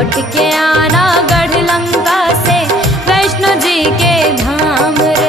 लौट के आना गढ़ लंका से वैष्णो जी के धाम रे।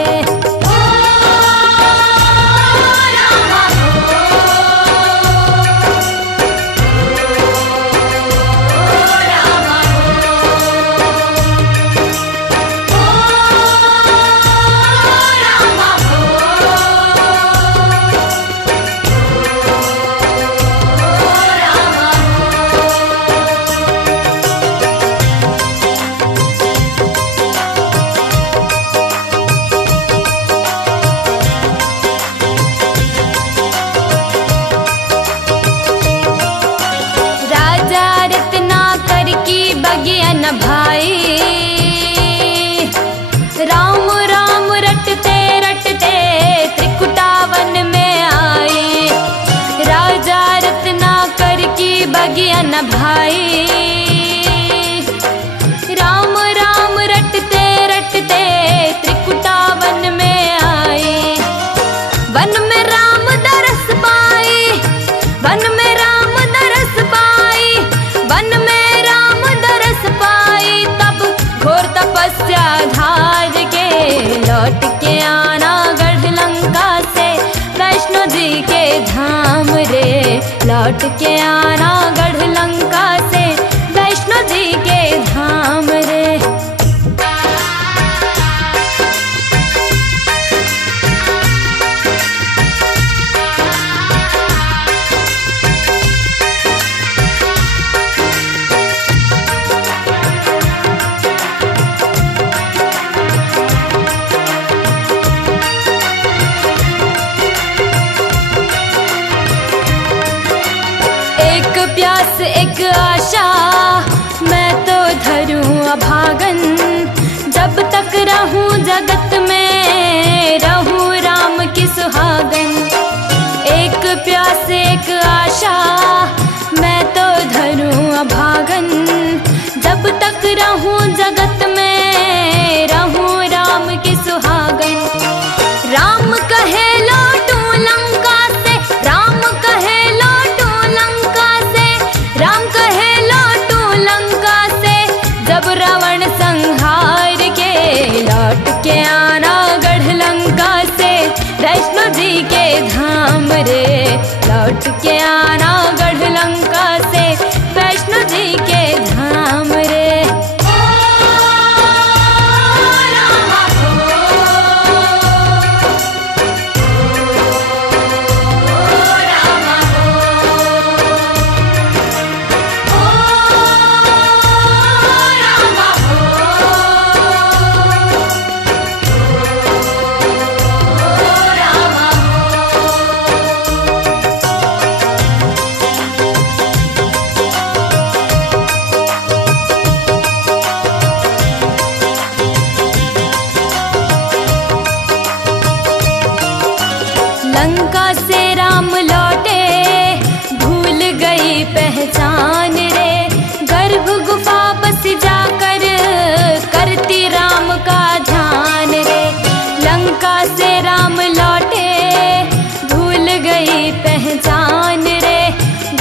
भाई राम राम रटते रटते त्रिकुटावन में आए। राजा रत्नाकर की बगिया न भाई राम राम रटते रटते त्रिकुटावन में आए। वन में राम दरस पाई, वन में राम दरस पाई, वन में तपस्या धार के लौट के आना गढ़ लंका से वैष्णो जी के धाम रे। लौट के आना गढ़ लंका से वैष्णो जी के धाम रे। प्यास एक आशा मैं तो धरूं अभागन। जब तक रहूं जगत में रहूं राम की सुहागन। एक प्यास एक आशा मैं तो धरूं अभागन। जब तक रहूं जगत में रहूं राम की सुहागन। राम कहे लौटूं लंका से, राम कहे लौटूं लंका से, राम कहे लौटूं लंका से। जब रावण संहार के लौट के आना गढ़ लंका से वैष्णो जी के धाम रे। लौट के आना गढ़ लंका से वैष्णो जी के धाम रे। लंका से राम लौटे भूल गई पहचान रे। गर्भ गुफा बस जाकर करती राम का ध्यान रे। लंका से राम लौटे भूल गई पहचान रे।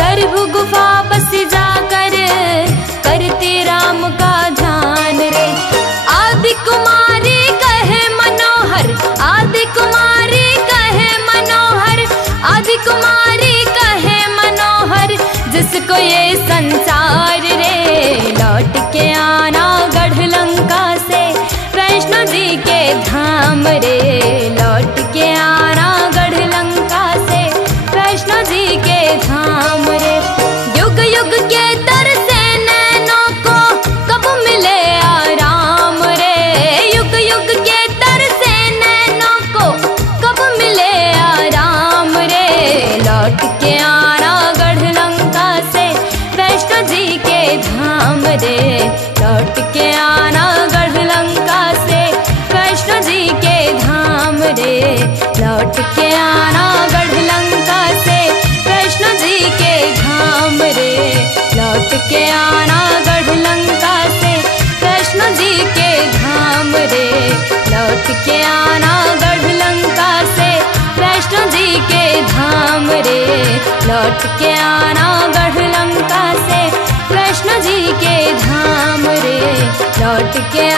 गर्भ गुफा बस जाकर करती राम का ध्यान रे। आदि कुमारी कहे मनोहर, आदि कुमारी कहे मनोहर, आदि कुमारी कहे मनोहर। जिसको ये संसार रे लौट के आना गढ़ लंका से वैष्णो जी के धाम रे। लौट के आना गढ़ लंका से वैष्णो जी के धाम रे। युग युग के दर से नैनों को कब मिले आराम रे। युग युग के दर से नैनों को कब मिले आराम रे। लौट के आना गढ़ लंका से वैष्णो जी के धाम रे। लौट के आना गढ़ लंका से वैष्णो जी के धाम रे। लौट के आना गढ़ लंका से वैष्णो जी के धाम रे। लौट के आना गढ़ लंका से वैष्णो जी के धाम रे। लौट के आना गढ़ लंका से वैष्णो जी के धाम रे। लौट के आना गढ़ लंका से वैष्णो जी के धाम। के